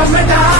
Don't me.